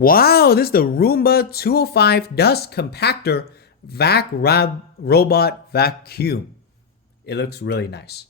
Wow, this is the Roomba 205 Dust Compactor Robot Vacuum. It looks really nice.